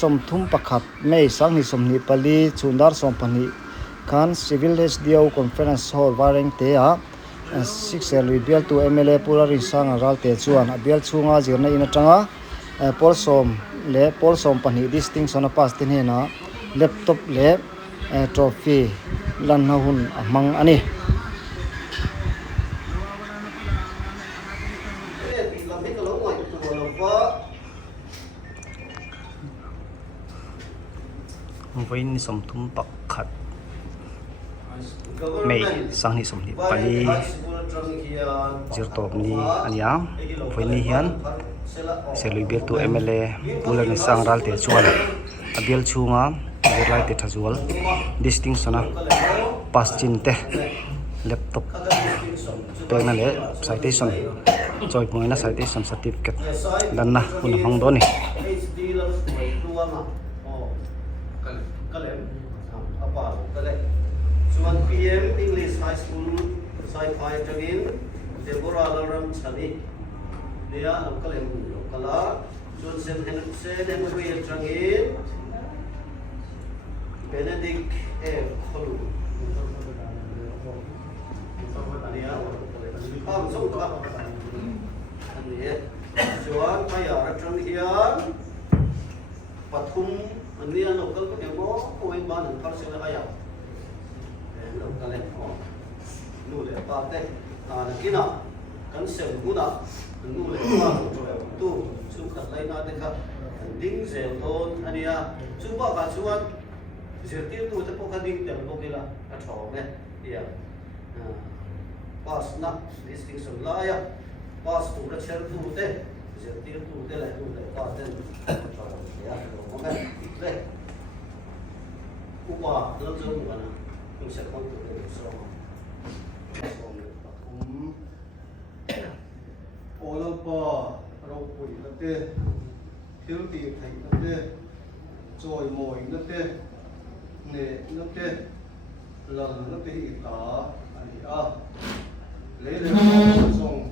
som thum pakhat mei sang ni som ni pali chundar som pani khan civil SDO conference hall wareng te a 6 lui bial tu MLA pura ri sang ral te chuan a bial chunga zirna in atanga pol som pani distinction a pass tin hena laptop le trophy lan na hun amang ani Vain som thum pakhat mei sang ni som ni pali zir top ni ania vain ni hian selui bial tu MLA pula ni sang ral te chuan abial chunga zirlai te thazual distinction a pass chin te laptop pekna le citation choi poina citation certificate lanna hun hang do ni Suan PM English High School Sci-Fi Tragin Deborah Laram Chani dia kalem kala Suan Sen Henry Tragin Benedict F. Kholu dia song ka ani Suan Kaya Tragin Pathum ani lokal ko demo point ban par sela kaya kalen nu le pa te na kina kan sem guna nu le pa tu chu khat lai na de kha ding zel ton ania chu ba ka chuan zirtir tu te po kha ding tel bo kila a thaw ne ya pas na distinction la ya pas tu ra cher tu te zirtir tu te la tu le pa te ya mo ka le upa lo zo mu na mình sẽ không tự được so Olapa rau pui nate thiếu ti thai nate choi moi nate ne nate lal nate ita ani a le le song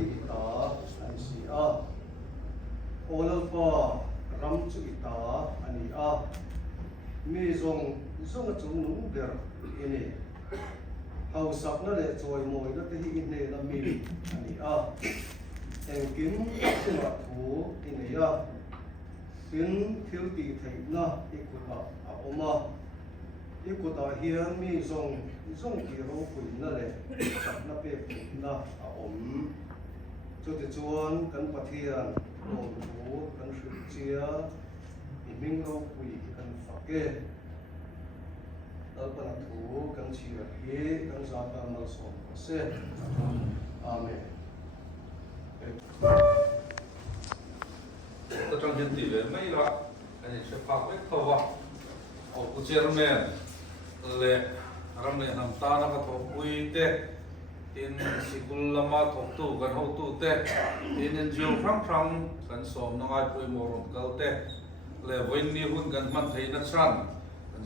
ita ani si a Olapa ram chu ita ani a mi zong chung nu ber ini hau sak na le choi moi na te hi ne la mi ani a eng kim sima thu ini ya tin thil ti thai na ikuta a oma ikuta hian mi zong ki ro pui na le sak na pe na a om chu ti chuan kan pathian lom thu kan hri chia iming ro pui kan fake Alpana thu kan chia hi kan zata mal som se amen ta trong hiện tỷ lệ mấy đó anh sẽ phát với thầu vào ở khu chairman lệ ram lệ nam ta na ka thọ quy te in sikul lama thọ tu kan ho tu te in NGO phang kan som na ngai pui moron kal te le voin ni hun kan man thei na tran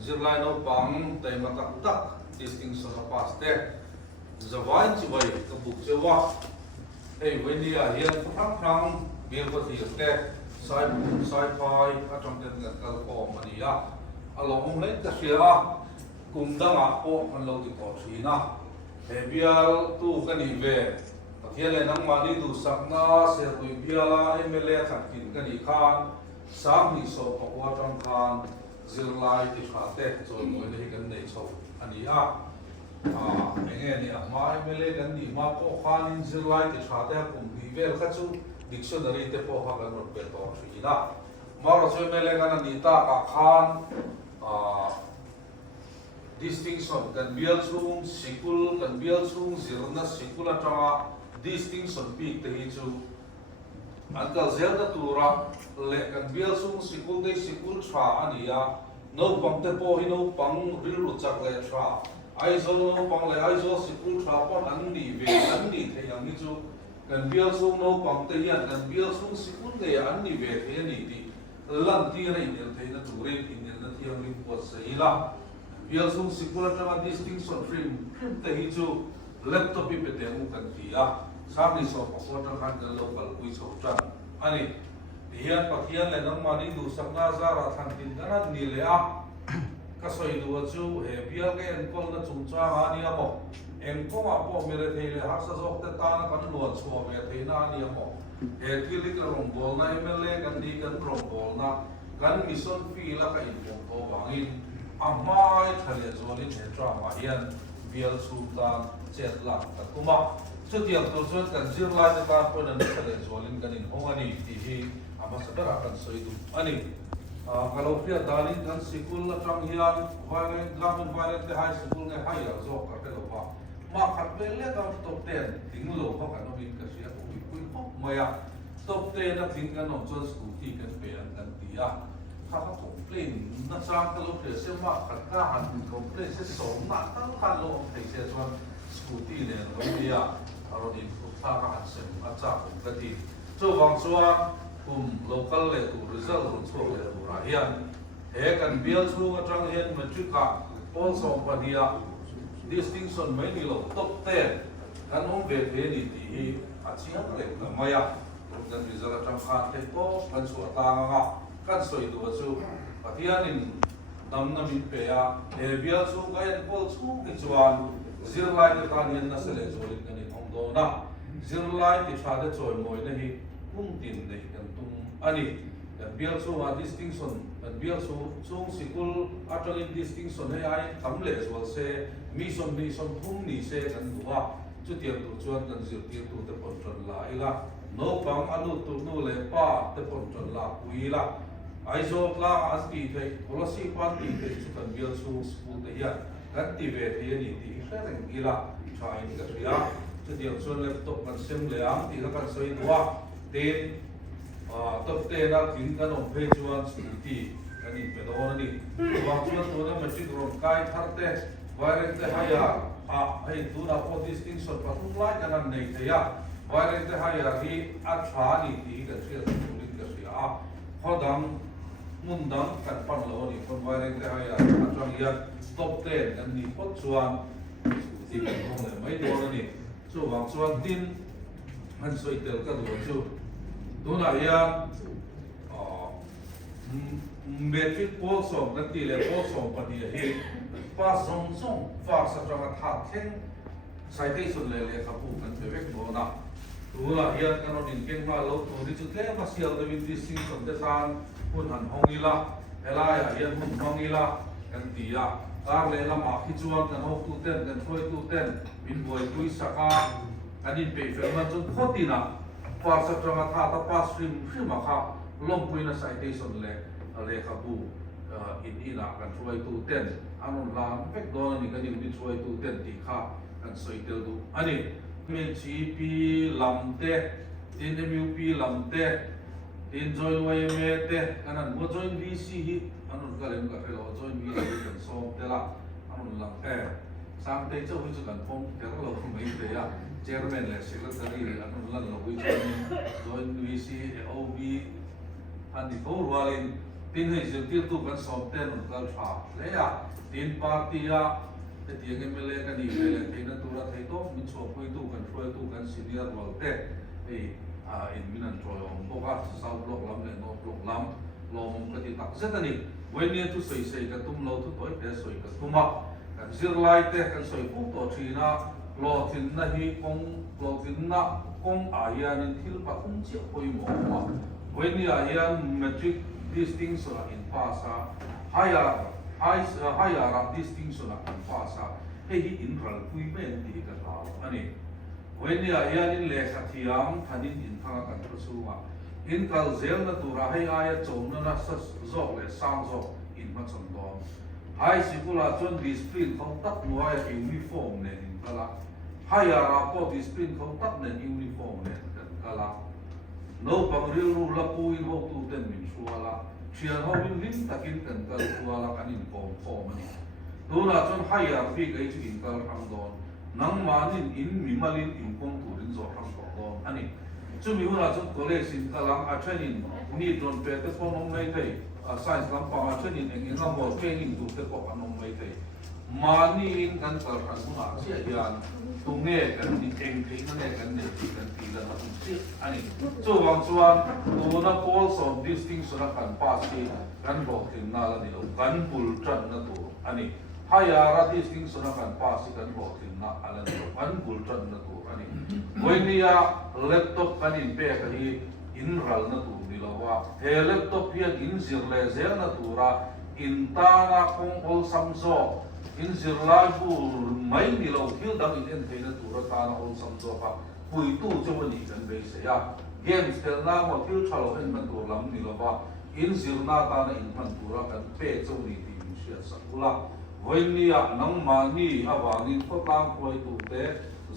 zirlai no pang te ma tak distinction of past te zawai chi vai ka buk chewa ei voin ni a hian phang biel ko thi te sci-fi atong ten kal ko mania along le ka sia kumdanga po kan lo ti ko thina hebial tu kan ni ve pathiale nang mani du sakna se tui biala MLA thakin kan ni khan sam ni so pakwa tang khan zirlai ti khate choi moi le kan nei chho ani a enge ni ma MLA kan ni ma po khan in zirlai ti khate kum bi vel kha chu dictionary te po ha kan ro pe to thina maro choi MLA kan ni ta ka khan distinction kan bial chung sikul kan bial chung zirna sikul atanga distinction peak te hi chu ankal zelda tura le kan bial chung sikul te sikul thra ania no pang te po hi no pang ril ru chak le thra aizo no pang le aizo sikul thra pon an ni ve an ni the yang ni chu kan bial chung no pang te hian kan bial chung sikul le an ni ve the ni ti lan ti ra in the na tu rin in na thiang rin po sei la bial chung sikul atanga distinction frame te hi chu laptop pe te mu kan ti a Sami so pasota kan the local quiz of Chan. Ani hian pathian le nang mani du sakna zara thang tin kana ni le a ka soi du chu he bial ke en kol na chung cha ha ni amo en ko ma po mere thei le har sa jok te ta na kan nuan chho me thei na ni amo he kilik rong bol na mle kan di kan rong bol na kan mission fi la ka in ko wangin amai thale zolin he tra ma hian bial sultan chet la ta kuma chu tiang tur chuan kan zir lai te ta pon an thale zolin kan in hong ani ti hi ama sadara kan soi du ani kalau dia dalin kan sikul la tang hian valen gamen valen te high school nge hai ya zo ka te lo pa ma khat ve le ka top 10 ting lo ko kan no bin ka sia ko kui ko maya top 10 na ting kan no chon school ti kan pe an kan ti ya kha ka complain na sang ka lo te se ma khat ka han complain se so na ta kan lo te se chon school ti le no ya aro ni ku ta ka han se a cha ko ka ti chu wang chuan local le tu result ru chu le tu ra hian he kan bial chu nga tang hian matric ka also pania distinction mai ni lo top 10 kan om ve ve ni ti hi a chiang le ka maya kan result tang kha te ko kan chu ta nga kan soi du chu patian in dam na min pe ya he bial chu ka en pol chu ki chuan zir lai ni kan hian na se le zo lin kan ni ong do na zir lai ti tha de choi moi na hi kum tin nei kan tum ani bial chu a distinction bial chu chung sikul atangin distinction he ai tam le zo se mi som thum ni se kan duwa chu tiang tu chuan kan zir ti tu te pon tron la ila no pang anu tu nu le pa te pon tron la puila ai zo la as ti thei policy pan ti thei chu kan bial chu school te ya kan ti ve the ni ti reng ila try ni ka ria chu tiang chuan laptop kan sem le am ti ka kan soi duwa ten top 10 na tin kan om phe chuan ti ani pedon ani wang chuan to na matric ron kai tharte violent te haya ai tu na po distinction pathum lai kan nei the ya violent te haya hi a tha ni ti ka sia tuling ka sia khodam mundam kan pan lo ni kon violent te haya atang ya top 10 kan ni pot chuan ti kan hong le mai do ani chu wang chuan tin han soi tel ka do chu tuna ya metric poll song na ti le poll song pa ni hi pa song song fa sa tang tha theng citation le le ka pu kan pe vek bo na tuna ya kan on in ken ma lo to ri chu tle ma sial de win this song de san pun han hongila ela ya yan mun hongila kan ti ya kar le la ma khi chuan kan ho tu ten kan thoi tu ten bin boi tui saka anin pe fe ma chu khotina pa sa tang tha ta pa stream ma kha long puina citation le le ka bu in ina kan thoi tu ten anon la pek do ni kan ni thoi tu ten ti kha kan soi tel du ani me gp lamte tin mup lamte tin join yme te kanan mo join vc hi anon kalem ka phelo join vc kan so tela anon lang sam te chu hu chu kan phong te lo mai te ya chairman le secretary anon lan lo wi join vc ob ani ko rualin tin hei zil tir tu kan som te non kal tha le ya tin party ya te tiang mle ka ni le te na tu ra thei to min so pui tu kan throi tu kan senior wal te ei in minan troi om boka sau blok lam le no blok lam lo mom ka ti tak zetani when ne tu sei ka tum lo tu toi te soi ka tuma kan zir lai te kan soi pu to thina lo tin na hi kong lo tin na kong ayan in thil pa kum chi poi mo ma when ya yan metric distinction in pasa higher distinction in pasa he in ral pui men ti ka ta ani when ya yan in le sathiam thanin in thanga kan thusuma in kal zel na tu ra hai aya chomna na sa zo le sam zo in ma chom do hai sikula chon discipline khong tak nuai uniform ne in kala higher po discipline khong tak ne uniform ne kala no pangril ru la pu in ho tu ten min suala chian ho bin lim takin kan kal suala kanin form ani tuna chon higher fi gai chu in kal hang don nang manin in mimalin in kong turin zo hang don ani chu mi huna chu college in kalang a training ni don pe te phone on mai thei science lam pa training eng eng mo training tu te ko anom mai thei mani in kan kal kan ma sia hian tu nge kan ni eng thei na ne kan ne kan ti la na si ani chu wang chuan tu na pol som distinction kan pa si kan bo tin na la ni lo kan pul tran na tu ani haya ra distinction kan pa si kan bo tin na ala ni lo kan pul tran na tu ani voinia laptop kan in pe ka hi in ral na tu ni lo wa he laptop hian in zir le zer na tu ra in ta na kong ol samzo in zirlai bu mai ni lo thil dang in en theina tura ta na ol samzo pa pui tu chawani kan be se ya games tel na mo thil thalo en man tur lam ni lo ba in zirna ta na in man tura kan pe chawni ti sia sakula voinia nang mani awangin ko tang koi tu te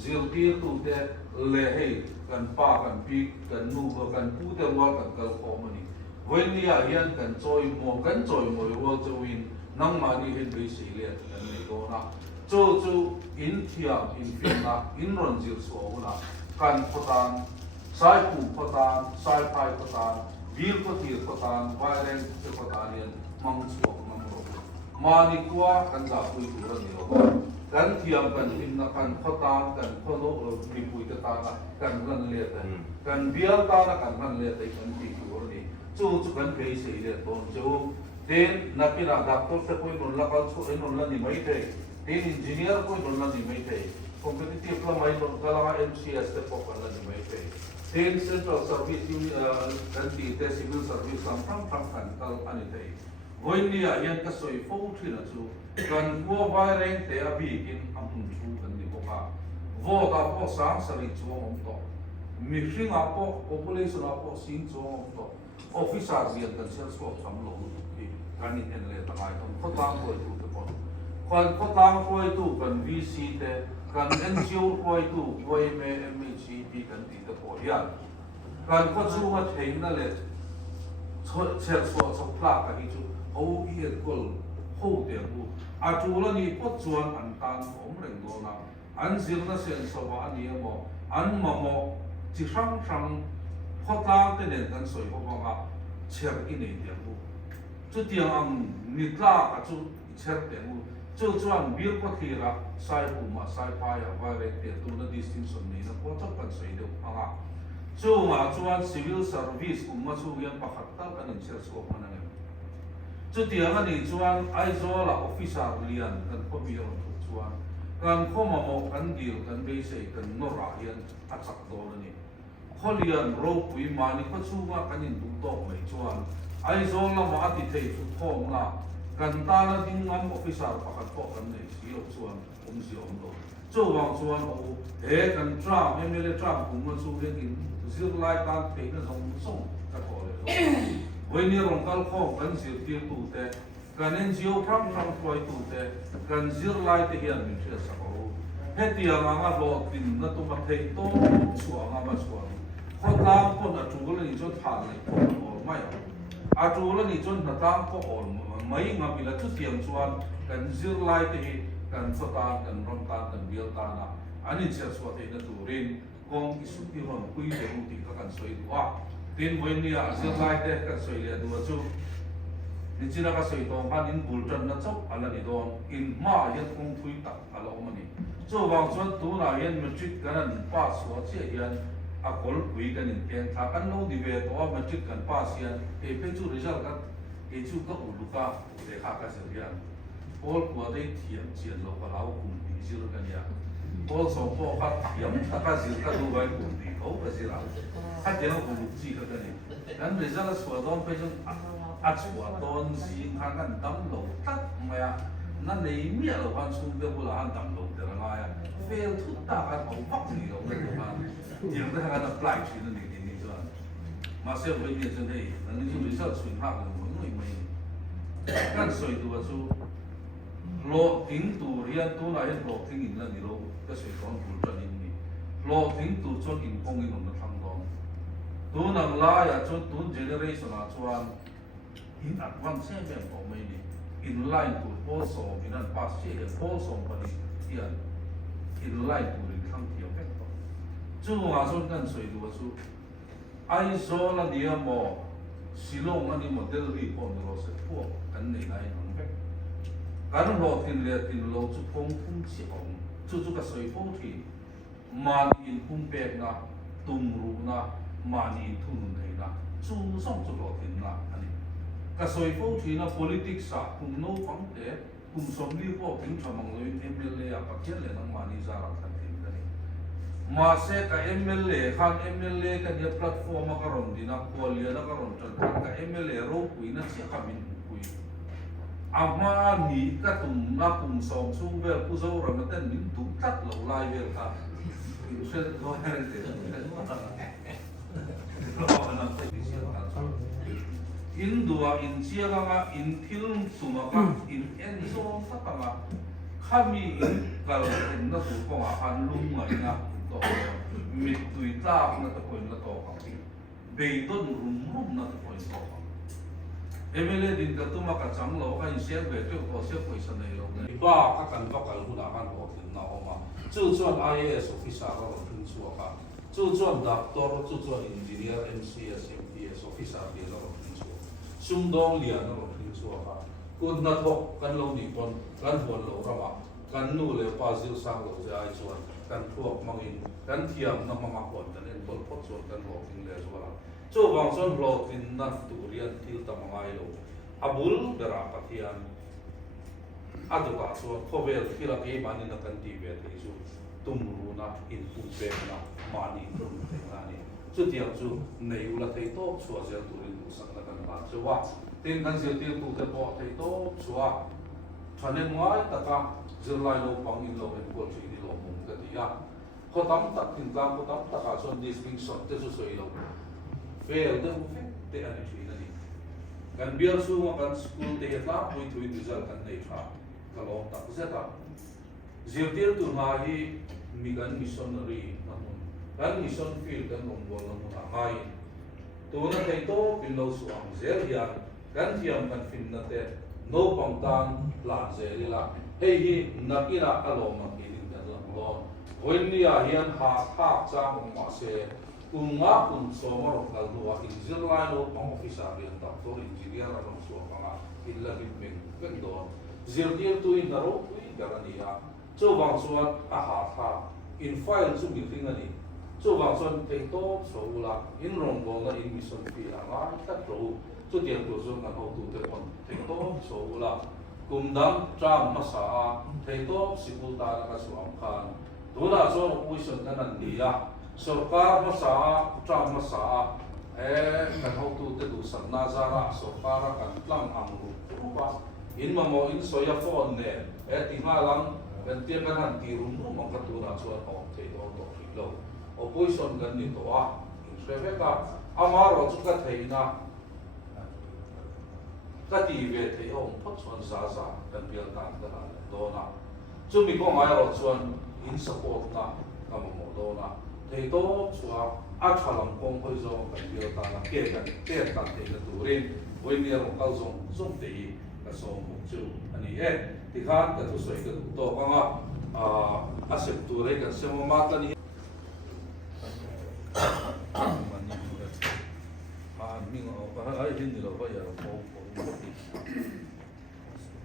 zirtir tu te le hei kan pa kan pi kan nu kan pu te wa kan kal ko mani voinia hian kan choi mo ro chawin nang mani hin be se le kan nei do na chu in thia in fin na in ron zir so na kan khotan sai pu khotan sai pai khotan vir ko thir khotan vai ren ke khotan hian mang chuak mang ro mani kwa kan da pui tu ron ni lo kan thiam kan in na kan khotan kan khono mi pui ta ta kan ran le ta kan bial ta na kan ran le ta kan ti tu ro ni chu kan be se le ton chu then napina doctor se koi non la kal so non la ni mai the then engineer koi non la ni mai the competitive la mai non kala MCS te pok la ni mai the then central service kan ti te civil service sam kan kal ani the voinia yan ka soi fo thina chu kan wo vai reng te abi kin amun chu kan ni ko ka vo ka po sang sari chu om to mi hring apo population apo sing chu om to officer rian kan sel so sam lo kan in en le tangai ton khotang koi tu te pon kan khotang koi tu kan VC te kan NGO koi tu koi me MHC ti kan ti te po ya kan ko chu ma thein na le chet so pla ka hi chu o hi kol ho te bu a chu la ni pot chuan an tan om reng do na an zir na sen so wa ani mo an ma mo chi sang khotang te ne kan soi ho ba cher i nei te bu chu tiang ang nitla ka chu cher te mu chu chuan bir ko thira sai pu ma sai pa ya va re te tu na distinction ni na ko chak kan sei de anga chu ma chuan civil service ma chu yan pakhat ta kan in cher so ma na chu tiang ani chuan ai zo la officer lian kan ko bi ron chuan kan ko ma mo kan dil kan be sei kan no ra yan a chak do ni kholian ro pui ma ni ko chu ma kan in du to mai chuan ai zo la ma ti thei fu thong na kan ta na ding ngam officer pakhat po kan nei si lo chuan si om do chu wang chuan o he kan tra MLA tra kum ma chu le in zir lai ta thei na song song ka ko le voi ni rong kal kho kan zir ti tu te kan NGO tham koi tu te kan zir lai te hian mi che sa ko he ti anga ma lo tin na tu ma thei to chu anga ma chuan kho ta ko na chu le ni chu tha le ko mai a chu la ni chon na tang ko on mai nga bila chu tiam chuan kan zir lai te hi kan sota kan rom ta kan bial ta na ani che so te na turin kong isu ti ron pui de mu ti ka kan soi wa tin voi ni a zir lai te kan soi le du chu ni china ka soi tong han in bul tran na chok ala ni don in ma yan kong pui tak ala omani chu wang chuan tu na yan matric kan pa so che yan a kol pui kan in ken tha kan no di ve to matric kan pass yan e pe chu result kan e chu ka u lu ka de kha ka se yan all ko dei thiam chian lo ka lau kum di zir kan ya all so ko ka thiam ta ka zir ka du bai kum di ko ka zira ka de no kum ji ka ni kan result so don pe chung a chua don zi kan kan dam lo tak ma ya na nei mi lo han chung de bu la han dam lo de la ya fail tu ta ka ko pak ni lo de ka yang dah kan apply sih nanti ini tuan masih boleh jadi nanti tu bisa swing hak dengan ini kan so itu tu lo ting tu rian tu lain lo ting in lah ni lo ke swing kon pulsan ini lo ting tu chon in kong in orang thang dong tu nang la ya chon tu generation lah tuan in advance yang kau main ni in line tu also in an pasti also pada dia in line tu in thang tiap chu nga son kan soi du chu ai zo la dia mo silong ani model ri pon ro se pu kan nei lai ang pe กันโลทินเลียตินโลจุพงพุ่งสิองจุกระสวยฟูทีมันอินพุ่งเปกนะตุมรูนะมันอินทุนเลยนะจูส่งจุโลทินนะอันนี้กระสวยฟูทีนะ politics อะพุ่งโน้ฟังเตะพุ่งสมรีพวกถึงชมองเลย MLA อะประเทศเลยนั่งมันอิจาระกันทีกันนี่มาเสก MLA ข้าง MLA กันเดียแพลตฟอร์มกระรอนดีนะควอลีนะกระรอนจนกันกับ MLA รูปคุยนะเสียขมินคุยอามาหนีกระตุ่มนับปุ่มสองสู้เวลผู้เจ้าเรามาเต้นมินตุ้มตัดเหล่าลายเวลครับอินเช่นร้อยเรื่องเดียวอินดัวอินเชียงอ่ะอินทิลสุมาค่ะอินเอ็นโซสักอ่ะข้ามีอินกัลเอ็นนั่นถูกของอาหารลุงเหมือนนะตัวมิดตุยตานั่นตะคนละตัวของเบย์ต้นรุ่มนั่นตะคนตัวMLA din ka tuma ka changlo ka insian be ke ko se poisa nei lo ne ba ka kan ba kal huna han ho tin na oma chu chuan IAS officer ro tin chu ka chu chuan doctor chu chuan engineer MCS MPS officer be ro tin chu sum dong lian ro tin chu ka kun na tho kan lo ni pon kan hon lo rawa kan nu le pa zil sang lo ja ai chuan kan thuak mangin kan thiam na mama kon tan en bol pot chuan kan ro tin le chu chu wang son lo tin na turian til tamangai lo abul bera pathian aduka so khovel khila ke mani na kan ti ve te chu tumru na in pu pe na mani tum te na ni chu tiang chu nei ula thei to chu a zel turin du sak na kan ba chu wa tin kan zel ti tu te po thei to chu a thanen ngai ta ka zel lai lo pang in lo en ko chi ni lo mum ka ti ya ko tam tak tin ka ko tam tak a son this being shot te su so i lo fail the te ani chi na ni kan biar su ma kan school te ta pui thui result kan nei tha ka lo ta se ta zirtir tu ma hi mi kan missionary na mun kan mission field kan rom bol na mun ngai tu na thei to pin lo su ang zel hian kan thiam kan fin na te no pang tan la zel la hei hi nakina alo ma ki din kan lam lo hoin ni a hian ha tha cha ma se kunga kun somor kalua injil line of officer and doctor engineer ram so panga illa himmen kendo zirtir tu in daro ui garania chu wang suan a ha tha in file chu building ani chu wang suan te to so la in rong go na in mission fi anga ta ro chu tiang tu zo na ho tu te on te to so la kumdam tram masa te to sipulta na ka suam khan tu na so puison kanan dia सरकार मसा ट्राम मसा kan hau tu te du san na zara सरकार kan tlang ang rupa in mamo in soya phone ne ti ma lang kan tie kan han ti rum mong ka tu na chuan o te o to lo opposition kan ni to a in sreve ka amaro chu ka theina ka ti ve the ong phot chuan sa sa kan pial ta ta do na chu mi ko ngai ro chuan in support na ka mo do na thầy to chua a chalam kong khoi zo kan bil ta la ke kan te kan te na turin voi mi ro kal zong zong te ka so mu chu ani e ti khan ka tu soi ka to ka nga a sep tu re kan se mo ma ta ni ma mi ngo ba ai hin ni lo ba ya ko ko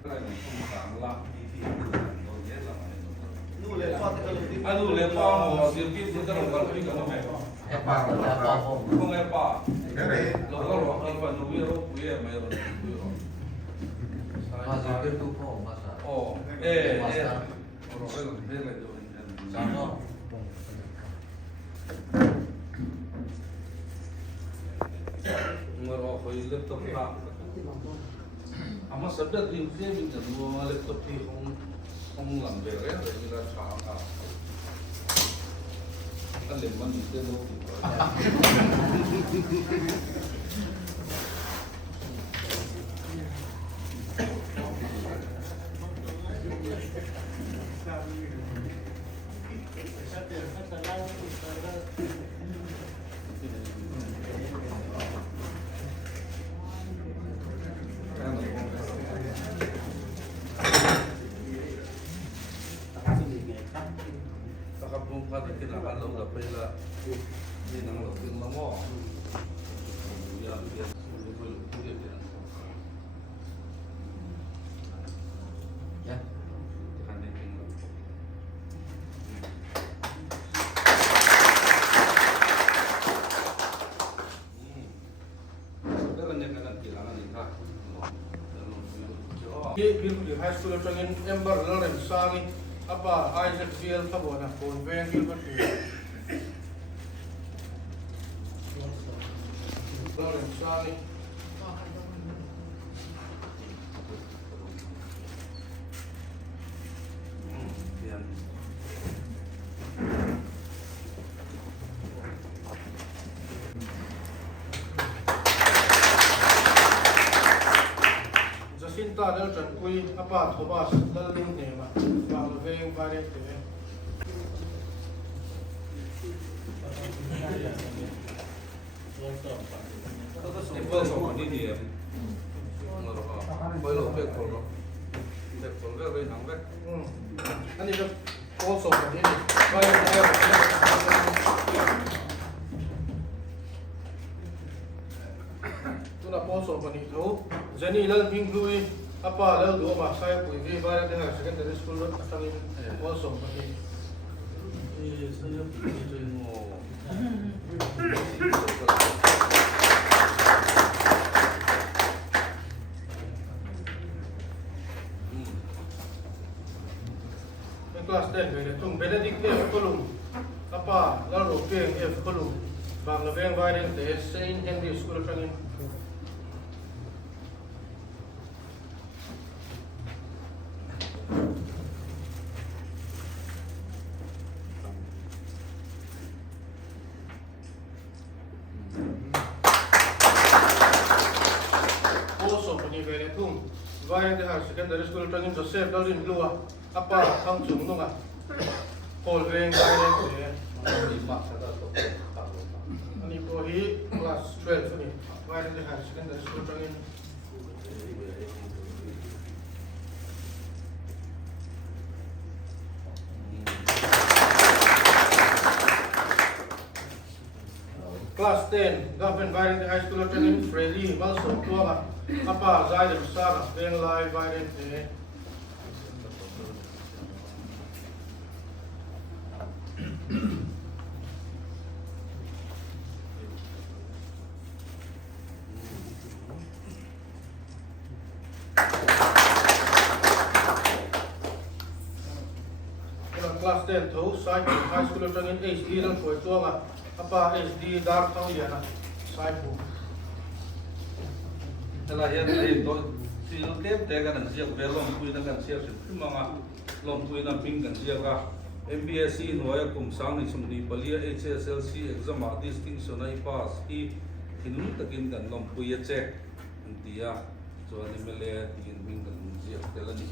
ka ni ko ka la ti no ye la nu le pa te lo ti anu le pa mo sil ki tu ta ro ka no me không nghe pa lo ka ro ka pa nu ro ku ye me ro ku ro mà giờ cái tu khổ mà sao oh ro ka me le do sa no ngoro khoi laptop ka ama sabda din ke min ta no laptop ti không làm về đấy rồi như là xóa cả anh liền mang những cái lô Pada kinakan lo dapat la di nang lo tin lo mo ya dia dia Pilpuli High School atangin Ember Lawrence Sangi apa Isaac Biel Tabona Paul Van Gilbert Lawrence Sangi Jacinta Nelson Kui apa Thomas Lalin Nema Bang Veng Varet Ipol sama ni dia. Boleh bek kalau bek kalau bek nang bek. Ani ka also ka ni Varet Tuna also ka ni to Zani Lal Ping Lui apa Lal do ma sai Kui vi Varet ha secondary school atangin also ka ni Saya pergi tengok. Class 10 về tung Benedict F Column apa lalu Peng F Column bang leveng Biden de Saint Henry School trangin also pani về tung Biden de secondary school trangin Joseph Dalin Lua apa ang chung nunga Paul Veng Biden de Lima kata tu. ani po hi class 12 ni Biden de secondary school trangin Class 10, Government Biden High School training Freely, Malso, Tuanga, apa Zaidem Saga, Veng Lai Biden de Class 10 to Saipu High School training HD lang po Tuanga, apa HD Dark Town Yana, Saipu. Telah yang lain tu, film tem tekan dan siap belum kui dengan siap semua lom kui na ping kan siap kah. MBSC nuaya kumsang ni sumdi palia HSLC exam distinction ai pass i hinun takin kan lom kui check dia so ani mele tin ping kan siap telani.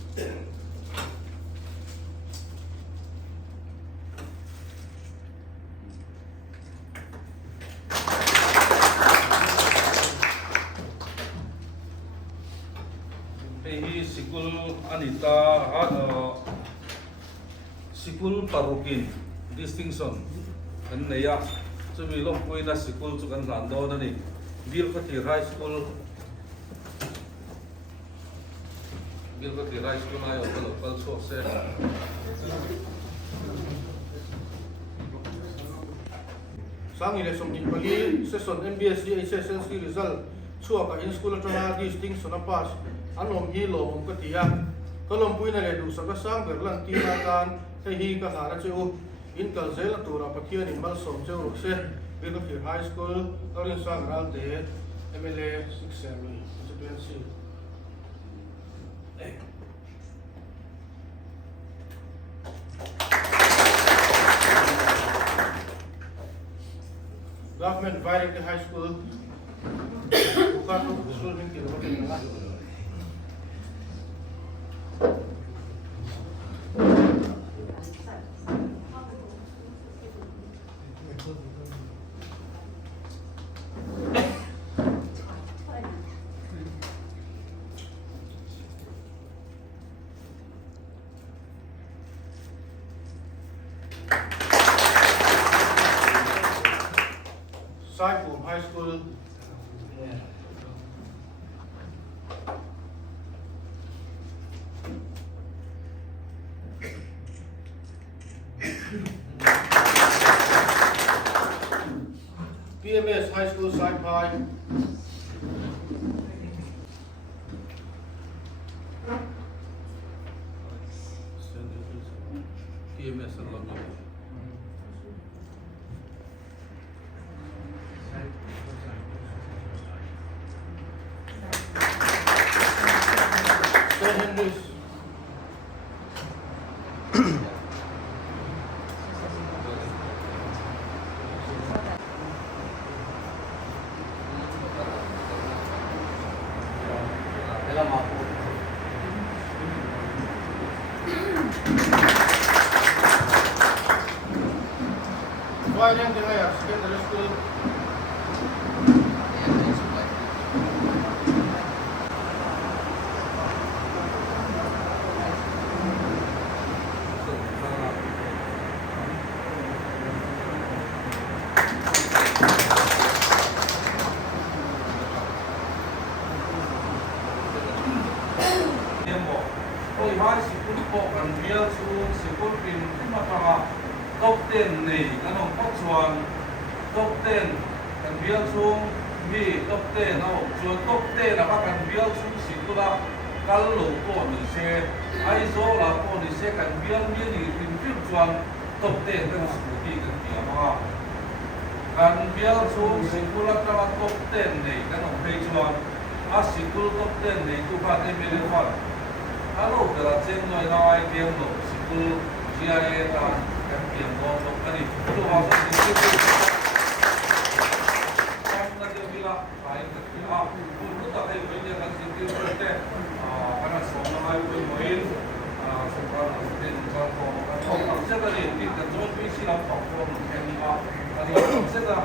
Ini sikul Anita sikul Parukin distinction kan naya so bilong pui na sikul tu kan lando na ni Bilkati High School ayo local source Sang ile somni pagi session MBSC HSLC result chua ka in school atanga distinction na pass anom hi lo ka tia kolom pui na le du sa ka sang berlan ti na kan hi ka hara chu in kal zel tura pathian in mal som chu se Bilkati High School orin sang ral de MLA 6 constituency Government Variety High School bukan school yang kita Saipu High School PMS High School Saipai sân lâm rồi. Thế là một Why didn't they have secondary school? Ôi mai sĩ quân bộ gần bia xuống sĩ quân pin khi mà thằng tốc tên này cái nó phát chuan tốc tên gần bia xuống vì tốc tên nó chuan tốc tên là các gần bia xuống sĩ quân là cái lỗ cổ này xe ai số là cổ này xe gần bia như này pin phim chuan tốc tên cái nó sĩ quân cái gì mà gần bia xuống sĩ quân là cái tốc tên này cái nó hay chuan sĩ quân tốc tên này tu phát em mới phát Alo, kalau cendol nawai tiang lo, situ CIA ta kan tiang lo, so kani itu masa situ. Kan nanti bila, lain ketika, pun tak ada banyak kan situ kita, karena semua nawai main, sekarang kita nak kalau saya tadi kita jual bisi lah, kalau mungkin tadi saya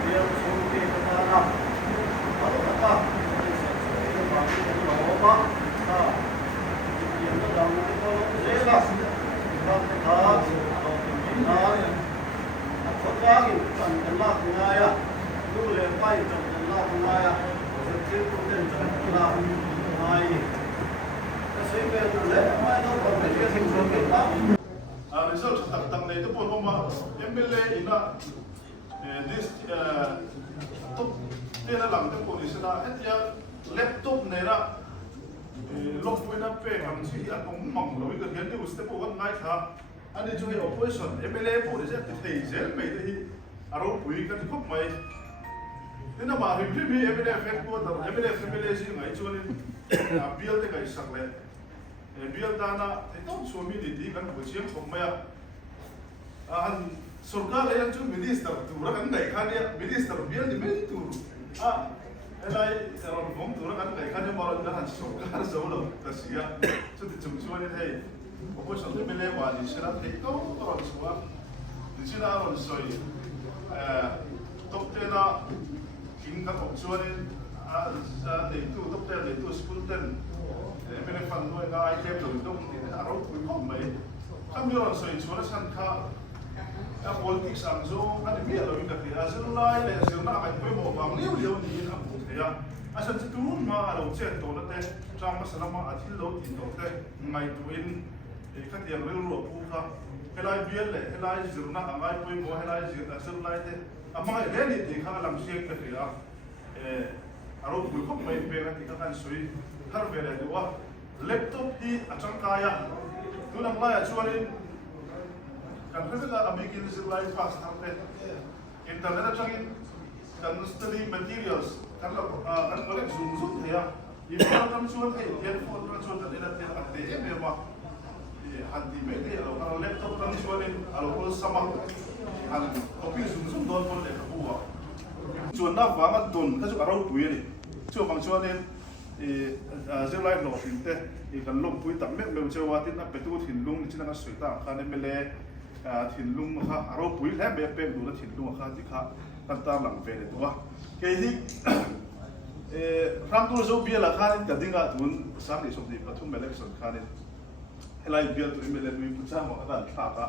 Dia suntik kata kalau kata Bapak, yang sedang itu jelas, kita sekarang kan kenal ya, dulu lepas itu kenal ya, setiap pun kenal ai, sehingga lepas itu berbeza sehingga kita. Result tak na ito po mga MLA ina this top tena lang ito po sila at yung laptop nila lock po na pe kung si atong manglo ito yan yung gusto po ngai ha ano yung opposition MLA po siya titay may ito araw po yung katikop may tina ma-review MLA effect po MLA siya nga ito yung bill te kayo saklet bill dana ito sumi didi kan buciyang kumaya ang surga yan yung minister tura kan ngai kanya minister bill di may turu Elai orang bom tu orang kan kan yang baru dah surga solo tersiap sudah cuma ni hey apa satu melewa di sana itu orang semua di sana orang soi top tena hingga cuma ni itu top tena itu 10 ไม่ได้ฟังด้วยนะไอเทมหรือต้องเราคุยข้อมูลถ้ามีorang soi cuma san ka politik samzo kan dia lo ingat dia hasil lain hasil nak apa pun mau liu ni kan ya asal turun ma lo cek to na te sama selama atil lo tin to te ngai tuin kan dia rel lo pu ka helai biel le helai zurna ngai pun mo helai zir hasil lain te ama le ni te kan lam siek te ya aro kuy ko mai pe ka kan soi har vele dua laptop hi achang kaya tunang laya chuanin kan pwede ka amigin sila yung fast hapet internet at siyang kan study materials kan ulit zoom kaya yung mga kan chuan kayo earphone kan chuan kan ilat yan at DM yung mga handi mede alo kan laptop kan chuanin alo kul sama kan kopi zoom doon po na kabuha chuan na vangat doon kasi araw po yan chuan bang chuanin zero line lo tinte kan lom pui tam me chewatin na petu thinlung ni china soita kan mele thinlung kha aro pui le be pe du na thinlung kha ti kha kan ta lang ve le tuwa ke hi ram tu zo bia la khan ka dinga tun sam ni som di pathum election khan helai bia tu mele lui pu cha ma ka tha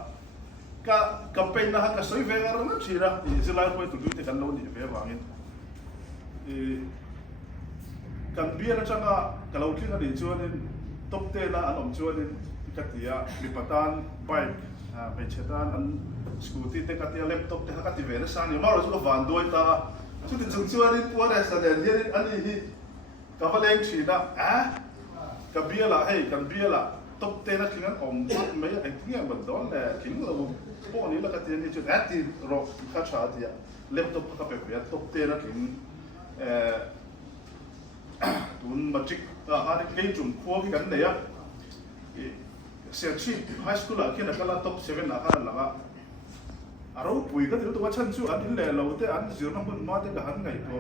ka campaign na ka soi ve gar na chira zero line pui tu du te kan lo ni ve wangin kan bia na changa kalau kina di chuanin top te na anom chuanin katia lipatan bike pe chetan an scooty te katia laptop te hakati ve na sang yo maro chu van doi ta chu tin chung chuanin puan sa den yen ani hi ka valeng china ka bia la hey kan bia la top ten na klingan om mấy anh tiếng bật đó là kính là bộ này là cái tiền đi chụp ad thì rock khá chả thì laptop các bạn biết top ten na kính tuần magic anh cái chủng khoa cái này á Selchi high school là khi nào top 7 là cái là aro bùi cái thứ tôi chân chú anh đi lâu thế anh dựa năm bên mà thế cả hắn ngày của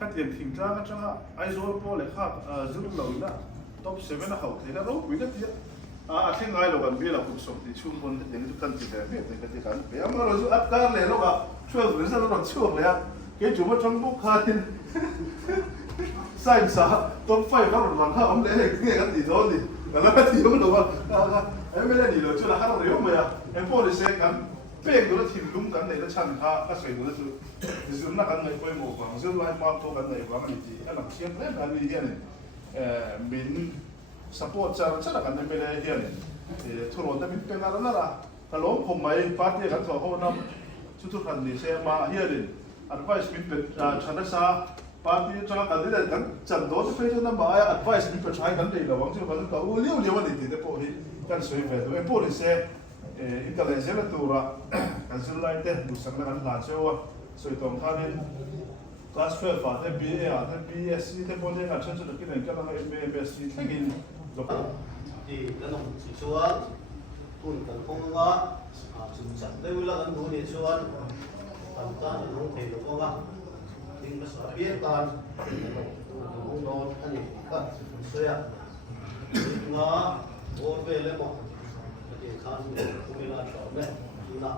cái tiền thỉnh ra cái trang ai rồi po lại khác dựa lâu đó top 7 là hậu thế là aro bùi cái tiền khi ngay lâu gần bia là cuộc sống thì chung con thì những cái gì đấy cái gì cái bây giờ mà rồi ápcar này nó bảo chưa rồi sao nó còn chưa này cái chủ mà trong bút khai sai sao top 5 các bạn làm sao ông đấy cái gì đó thì là cái gì cũng được em mới lên đi rồi chứ là hai đồng mà em po thì sẽ cái bên đó thì đúng cái này nó chăn ha cái sợi đó thì dùng nó cái này quay một khoảng dùng lại mang thôi cái này vào cái gì cái làm xiên đấy là gì vậy này mình support chắc là cái này mới là hiện này thì thu hồi tới mình bên đó là cái lỗ không mấy party cái thằng họ năm chút phần thì sẽ mà hiện này advice mình bên chăn nó sa party cho cái này cái chăn đó thì phải cho nó mà advice mình phải trái cái này là vắng chứ mà cái liêu liêu này thì po thì cái sợi về rồi em po thì sẽ cái này sẽ là tụ ra cái sự lại thế một sáng là cái là cho sợi tổng khá nên class 12 và thế BA thế BSc thế bốn cái chân cho được cái này cái là MSc thếkin rồi thì cái nông chỉ xuân tuần cần không có chừng chậm đây là cái nông thì xuân tầm ta nông thì nó có nhưng mà sợ biết toàn nông đó anh ấy cần sửa nó vô về lên một thì khán cũng là chỗ này là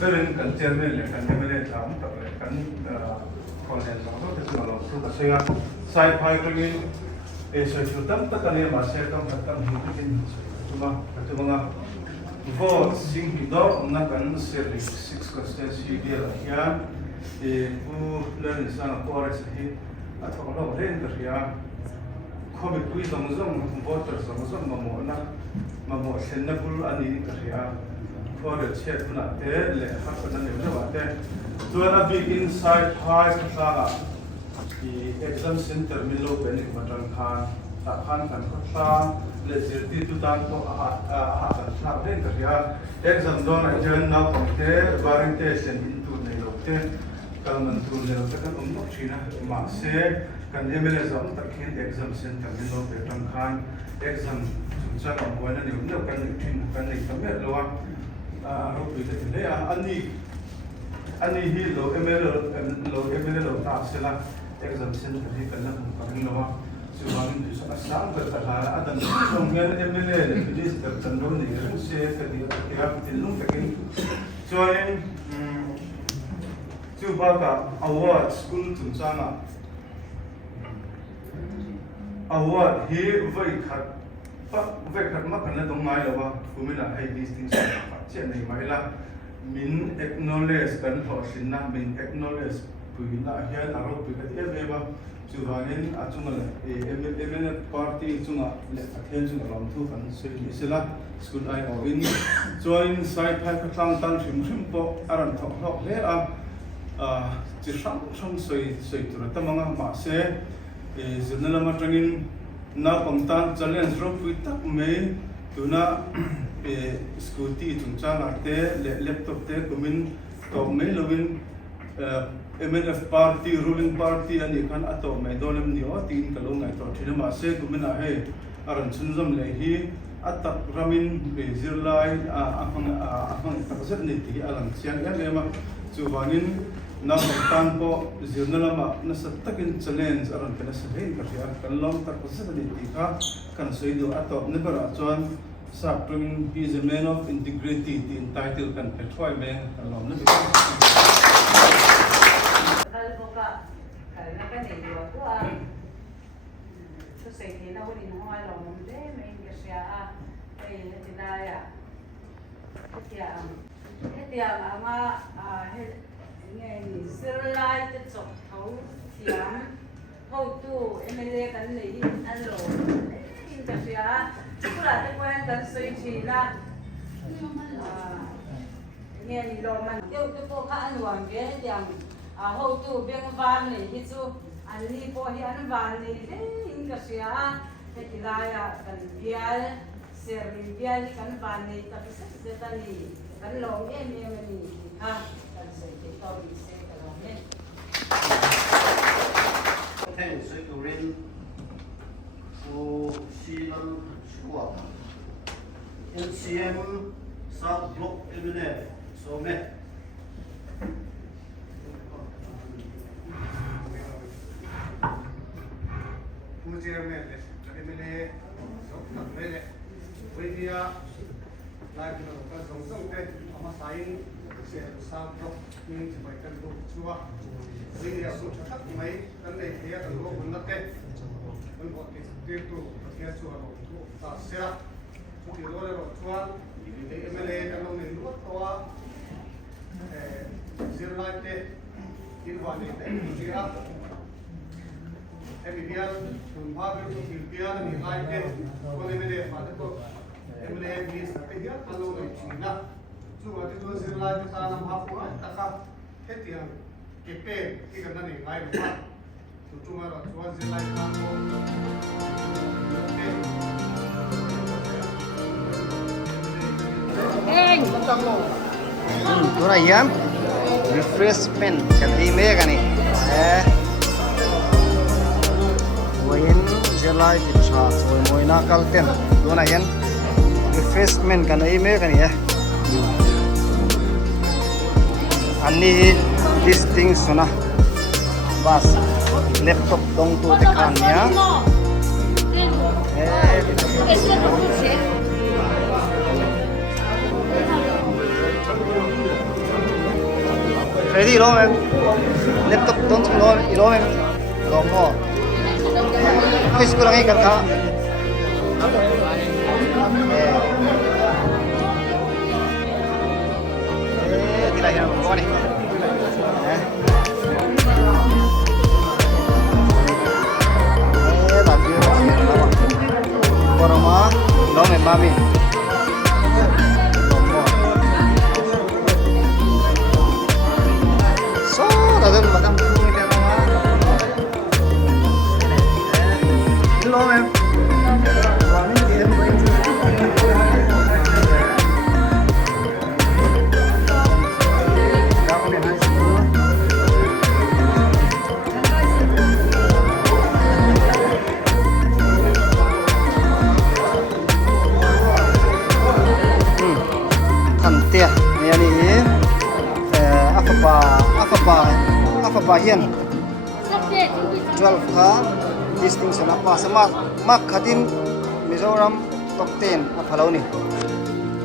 cái này cần tiền này là cần cái này làm tập này cần còn là nó rất là lâu rồi cái xe sai phải cái sẽ chịu tâm tất cả những mà sẽ tâm hiểu cái gì đúng không cái mà vô sinh thì đó nó cần sẽ là 6 constancy đi là kia thì u lên sang qua sẽ thì thằng nó lên được kia không bị quý dòng voter dòng mà mỗi sinh năng bul anh đi cái kia for the chat na te le khắc na ne ne wa te tu na big inside high ka ki exam center min lo ben ma tan khan ta khan kan kha le zirti tu tan to a kan sa den ka ya exam don a jen na ko te orientation in tu nei lo te kal man tu le lo te kan no china ma se kan emele zam ta khin exam center min lo be tan khan exam chung cha ko na ni no kan ni thin kan ni ka me lo rồi bị cái thế anh hi lo ML lo ta sẽ là exam center thì cần làm một cái lo sự quan điểm sự sáng về tất cả adam trong cái ML này thì sẽ cần đối này cũng sẽ cái thì lúc cái cho nên chú ba cả award school chúng ta là award hi vậy khát mắc cái này đông mai rồi của mình là hay distinction chuyện này mà là mình acknowledge cần họ xin na mình acknowledge vì là hiện ở đâu bị cái gì vậy chú vào nên ở chung là em party chung là hiện chung là làm thu phần xây là school ai ở in join side phải các tăng tăng phim po aran thọ học hết chỉ sống xây từ đó mà mà sẽ dân là mà trangin na pangtan challenge ro pui tak me tuna scooty chung cha la te laptop te kumin to me lovin MNF party ruling party ani khan ato me dolem ni o tin kalong ngai to thina ma se kumin a he aran chunjam le hi atak ramin be zirlai afang takzet ni ti alang chiang em chuwanin na pagtan po zirnalama na sa takin challenge aron kana sa hin kasi kan long tak sa ni ka kan soido ato never chuan sa tung he is a man of integrity tin title kan petroi me kan long na dal ko ka na ka ni yo ko so say ni na wali no ai long de me ngesya ai na tinaya Hetiya ama nghe sơ lai tự chọc thấu thiám hậu tu em lấy cái này ăn rồi in cái gì á cũng là cái quen cái suy chỉ là nghe gì lo mà tiêu cái cô khác ăn hoàng cái thiám hậu tu bên van này thì chú ăn đi po thì ăn van này thế ka siya hetilaya kan bial serbi bial kan bani tapi setani kan long ni ha kan se to bi se ka long ni Thanh Suy Cửu Rin Phù Xi Lâm Chua NCM South Block Emine Some Phu chairman le MLA sok tak le we dia lai no ka song song te ama sain se sa pro ni chi bai kan do chuwa we dia so thak mai kan le dia kan lo bun te un ho te tu ke chuwa lo tu ta sera tu ti lo le ro chuwa te MLA kan lo ni lo to wa zir lai te in wa ni te dia MBL Mumbai to Philippines ni laite ko le mele fa to MLA bis te ya palo le china chu wa ti to sir lai ta na ma pu ta ka hetia ke pe ki kan ni lai ma tu chu ma ra chu wa sir lai ta ko tu na yan refreshment kan di me kan ni Wain zelai tipsa soy moina kalten tu na yan refreshment kan ai me kan ya ani listing suna bas laptop dong tu tekan ya ready lo men laptop dong lo men lo mo Fish kurang ikan kak. Tidak yang kau ni. Tapi orang mah lo memami. So, dah macam Hello, ma'am. Kantia, yani apa bagian 12 ha distinction apa sama mak kadin Mizoram top 10 apa lau ni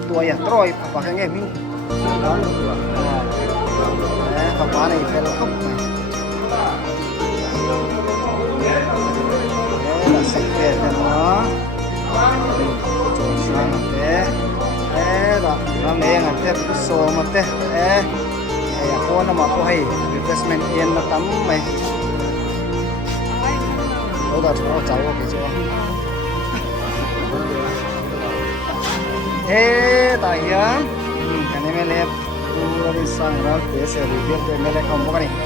tua ya Troy apa kan min apa ni fellow top la secret no sang da ram eng ate so mate ya ko na ma ko hai replacement yen na tam mai đó là nó cháu cái chưa thế tại hiện cái này mình làm tu đi sang ra để sẽ review để mình làm không có cái này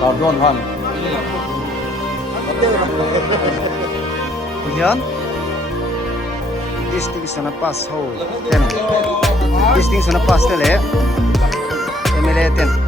Tao đón hoàn. hiện distinction pass hole ten distinction pass thế lẽ mình làm ten